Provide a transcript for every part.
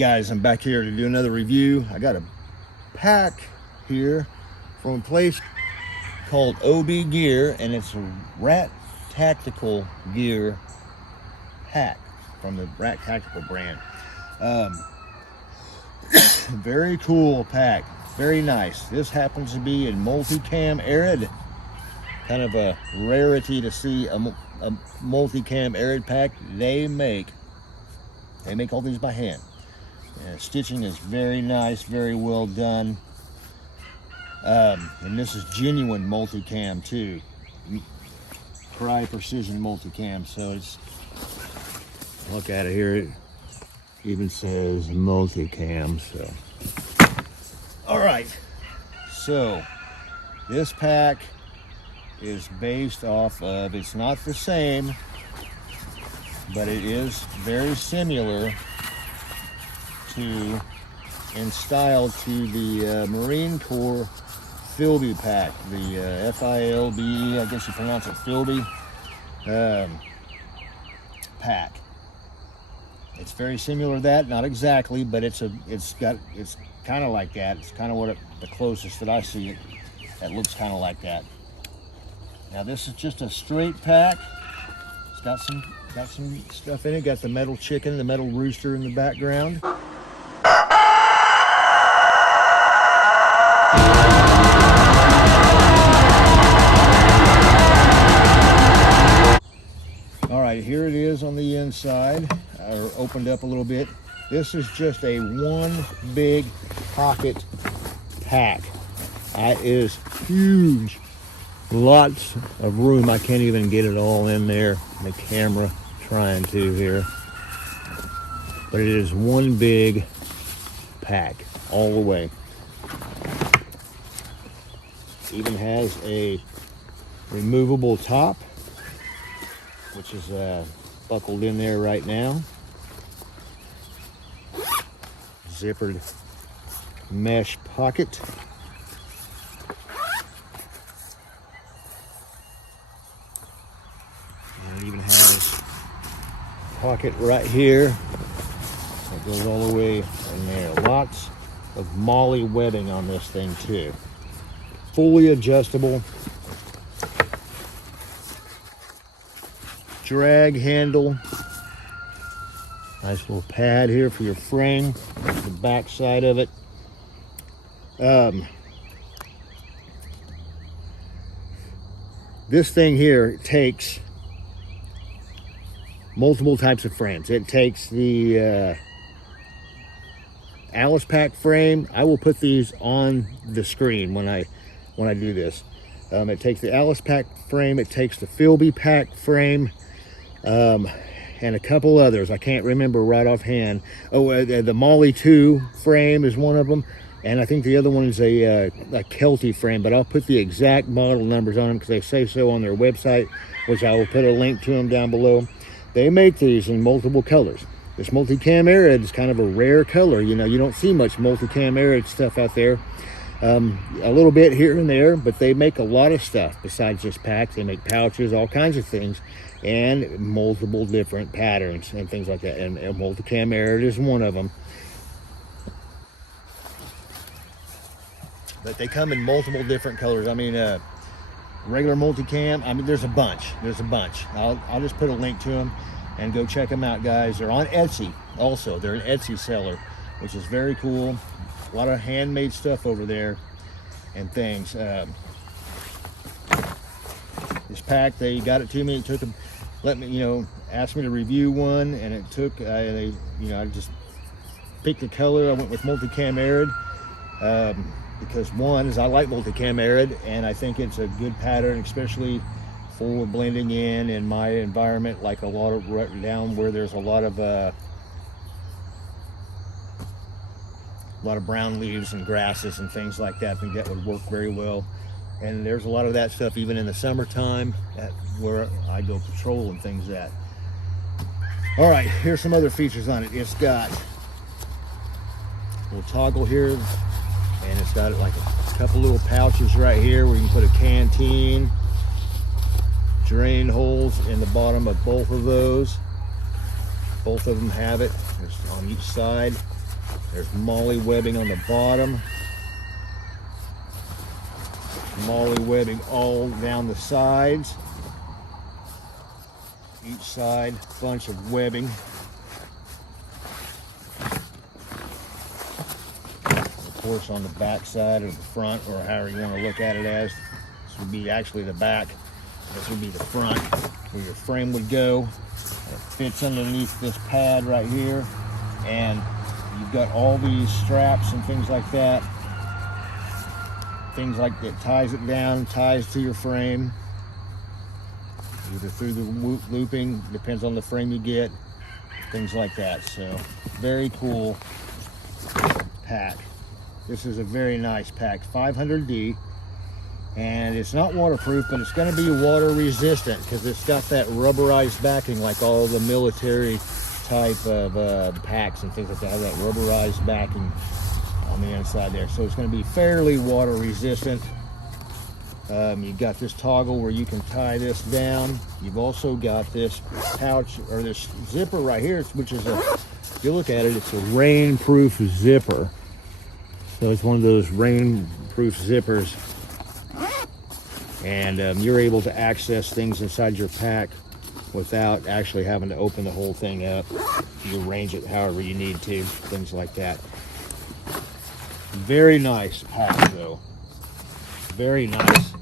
guys, I'm back here to do another review. I got a pack here from a place called OBGear, and it's a RATT tactical gear pack from the RATT tactical brand. Very cool pack, very nice. This happens to be in Multicam Arid. Kind of a rarity to see a Multicam Arid pack. They make all these by hand. Stitching is very nice, very well done. And this is genuine Multicam too. Cry Precision Multicam. So it's, look at it here, it even says Multicam. So all right, so this pack is based off of, it's not the same, but it is very similar to in style to the Marine Corps Philby pack, the F-I-L-B-E, I guess you pronounce it Philby pack. It's very similar to that, not exactly, but it's kind of like that. It's kind of what the closest that I see it that looks kind of like that. Now this is just a straight pack. It's got some stuff in it. Got the metal chicken, the metal rooster in the background. All right, here it is on the inside, or opened up a little bit. This is just a one big pocket pack. That is huge. Lots of room. I can't even get it all in there. The camera trying to here. But it is one big pack all the way. Even has a removable top, which is buckled in there right now. Zippered mesh pocket. And it even has a pocket right here that goes all the way in there. Lots of molly webbing on this thing too. Fully adjustable. Drag handle. Nice little pad here for your frame. The back side of it. This thing here takes multiple types of frames. It takes the Alice pack frame. I will put these on the screen when I do this. It takes the Alice pack frame. It takes the Philby pack frame. And a couple others I can't remember right offhand. Oh, the Molly 2 frame is one of them, and I think the other one is a Kelty frame, but I'll put the exact model numbers on them because they say so on their website, which I will put a link to them down below. They make these in multiple colors. This Multicam Arid is kind of a rare color. You know, you don't see much Multicam Arid stuff out there. A little bit here and there, but they make a lot of stuff besides just packs. They make pouches, all kinds of things, and multiple different patterns and things like that. And Multicam Arid is one of them. But they come in multiple different colors. I mean, regular Multicam, I mean, there's a bunch. I'll just put a link to them and go check them out, guys. They're on Etsy also. They're an Etsy seller, which is very cool. A lot of handmade stuff over there and things. This pack, they got it to me. It took them, asked me to review one, and it took, I just picked the color. I went with Multicam Arid because one is I like Multicam Arid, and I think it's a good pattern, especially for blending in my environment, like a lot of down where there's a lot of brown leaves and grasses and things like that. I think that would work very well. And there's a lot of that stuff even in the summertime where I go patrol and things at. All right, here's some other features on it. It's got a little toggle here, and it's got like a couple little pouches right here where you can put a canteen. Drain holes in the bottom of both of those. Both of them have it. It's on each side. There's molly webbing on the bottom. Molly webbing all down the sides. Each side, bunch of webbing. Of course, on the back side or the front, or however you want to look at it as. This would be actually the back. This would be the front, where your frame would go. It fits underneath this pad right here, and you've got all these straps and things like that. Things like that ties it down, ties to your frame, either through the looping, depends on the frame you get, things like that. So very cool pack. This is a very nice pack, 500D, and it's not waterproof, but it's going to be water resistant because it's got that rubberized backing like all the military type of packs and things like that have that rubberized backing on the inside there, so it's going to be fairly water resistant. You've got this toggle where you can tie this down. You've also got this pouch or this zipper right here, which is if you look at it, it's a rainproof zipper. So it's one of those rainproof zippers, and you're able to access things inside your pack without actually having to open the whole thing up. You arrange it however you need to, things like that. Very nice pack though. Very nice.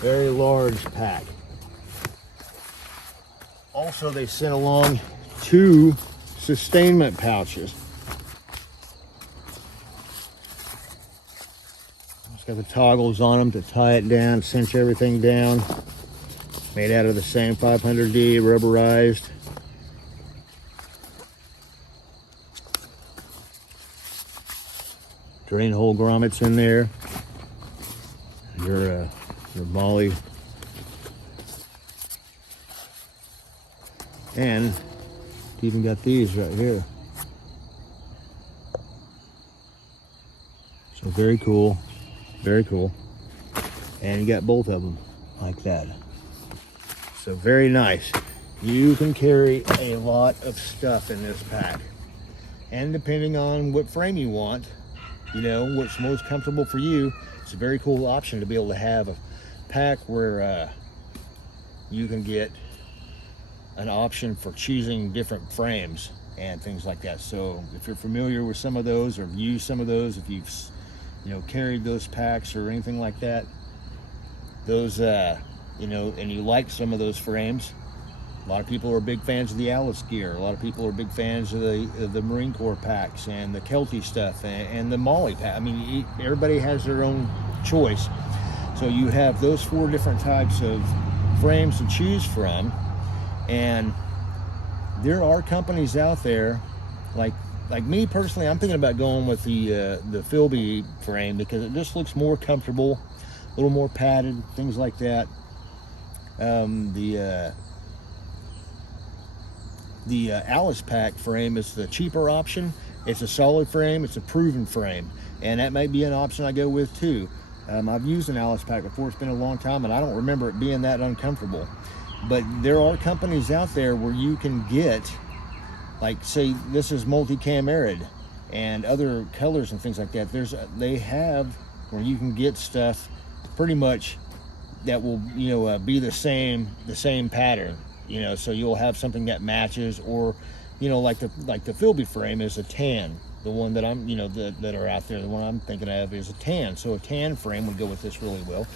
Very large pack. Also, they sent along 2 sustainment pouches. It's got the toggles on them to tie it down, cinch everything down. Made out of the same 500D, rubberized. Drain hole grommets in there. Your molly. And even got these right here. So very cool, very cool. And you got both of them like that. So very nice. You can carry a lot of stuff in this pack. And depending on what frame you want, you know, what's most comfortable for you, it's a very cool option to be able to have a pack where you can get an option for choosing different frames and things like that. So if you're familiar with some of those or used some of those, if you've carried those packs or anything like that, those and you like some of those frames, a lot of people are big fans of the OBGear. A lot of people are big fans of the Marine Corps packs and the Kelty stuff and the Molly pack. I mean, everybody has their own choice. So you have those 4 different types of frames to choose from, and there are companies out there, like me personally, I'm thinking about going with the Philby frame because it just looks more comfortable, a little more padded, things like that. The Alice pack frame is the cheaper option. It's a solid frame, it's a proven frame, and that might be an option I go with too. I've used an Alice pack before, it's been a long time, and I don't remember it being that uncomfortable. But there are companies out there where you can get, like say this is Multicam Arid and other colors and things like that. They have where you can get stuff pretty much that will be the same pattern. So you'll have something that matches, or like the Philby frame is a tan. The one that I'm that are out there, the one I'm thinking of is a tan. So a tan frame would go with this really well.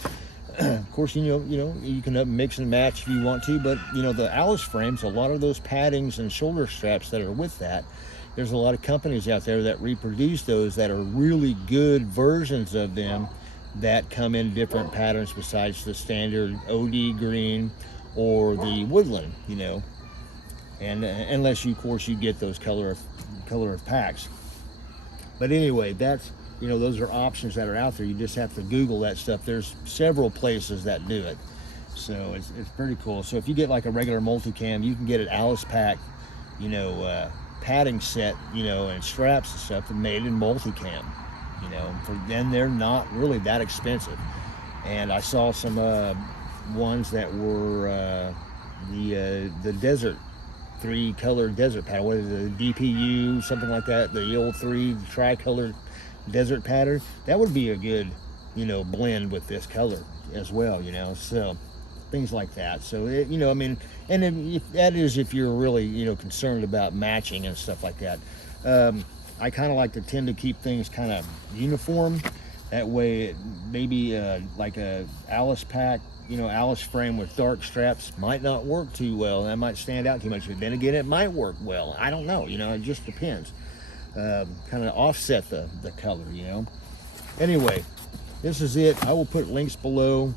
Of course, you can mix and match if you want to, but the Alice frames, a lot of those paddings and shoulder straps that are with that, there's a lot of companies out there that reproduce those that are really good versions of them that come in different patterns besides the standard OD green or the woodland, and unless of course you get those color of packs. But anyway, that's those are options that are out there. You just have to Google that stuff. There's several places that do it, so it's pretty cool. So if you get like a regular multicam, you can get an Alice pack, padding set, and straps and stuff made in multicam. Then they're not really that expensive. And I saw some ones that were the desert color desert pattern, what is it, the DPU, something like that, the old 3 tricolor desert pattern. That would be a good, you know, blend with this color as well, you know, so things like that. So it, you know, I mean, and then if you're really, you know, concerned about matching and stuff like that. I kind of like to tend to keep things kind of uniform. That way, maybe like a Alice pack, you know, Alice frame with dark straps might not work too well. That might stand out too much. But then again, it might work well. I don't know. You know, it just depends. Kind of offset the color, you know. Anyway, this is it. I will put links below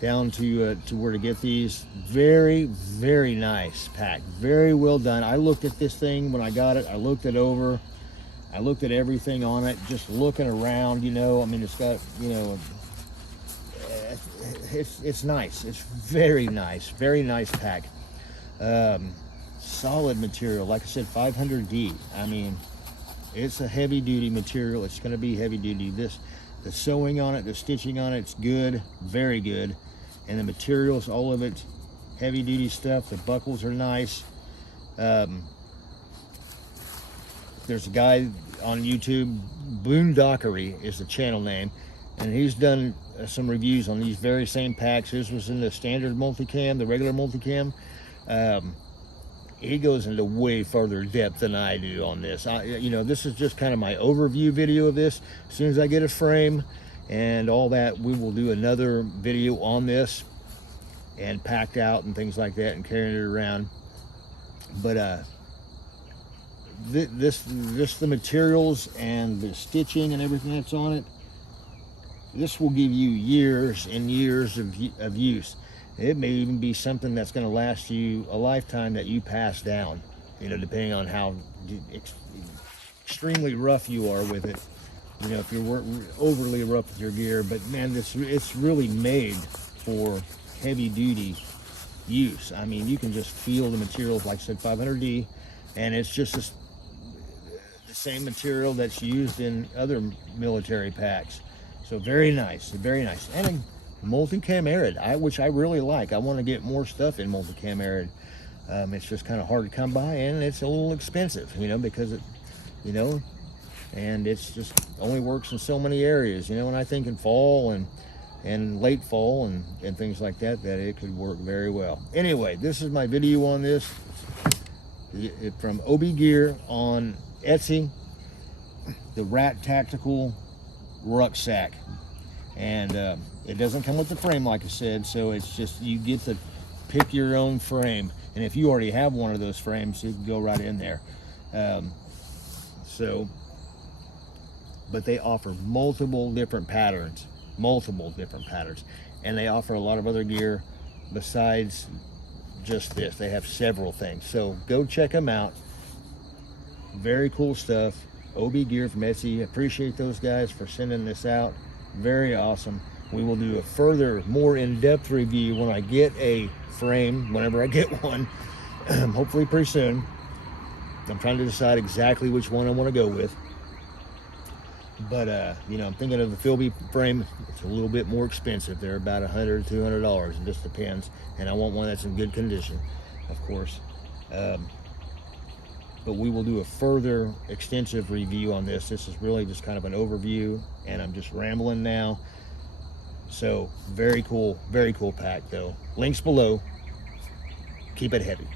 down to where to get these. Very, very nice pack. Very well done. I looked at this thing when I got it. I looked it over. I looked at everything on it, just looking around, you know. I mean, it's got, you know, it's nice. It's very nice pack. Solid material, like I said, 500D. I mean, it's a heavy duty material. It's going to be heavy duty. The sewing on it, the stitching on it's good, very good. And the materials, all of it, heavy duty stuff. The buckles are nice. There's a guy on YouTube, Boondockery is the channel name, and he's done some reviews on these very same packs. This was in the standard multicam, the regular multicam. He goes into way further depth than I do on this. You know, this is just kind of my overview video of this. As soon as I get a frame and all that, we will do another video on this and packed out and things like that and carrying it around. But the materials and the stitching and everything that's on it, this will give you years and years of use. It may even be something that's going to last you a lifetime that you pass down, you know, depending on how extremely rough you are with it. You know, if you're overly rough with your gear. But man, it's really made for heavy duty use. I mean, you can just feel the materials, like I said, 500D, and it's just the same material that's used in other military packs. So very nice, very nice. And a Multicam Arid, which I really like. I want to get more stuff in Multicam Arid. It's just kind of hard to come by, and it's a little expensive, you know, because it, you know, and it's just only works in so many areas, you know. And I think in fall and late fall and things like that, that it could work very well. Anyway, this is my video on this from OBGear on Etsy, the RATT Tactical Rucksack. And it doesn't come with the frame, like I said, so it's just, you get to pick your own frame. And if you already have one of those frames, you can go right in there. But they offer multiple different patterns, and they offer a lot of other gear besides just this. They have several things, so go check them out. Very cool stuff. OBGear from Etsy. Appreciate those guys for sending this out. Very awesome. We will do a further, more in-depth review when I get a frame, whenever I get one, hopefully pretty soon. I'm trying to decide exactly which one I want to go with. But, you know, I'm thinking of the Philby frame. It's a little bit more expensive. They're about $100, $200. It just depends. And I want one that's in good condition, of course. But we will do a further extensive review on this. This is really just kind of an overview, and I'm just rambling now. So very cool pack though. Links below. Keep it heavy.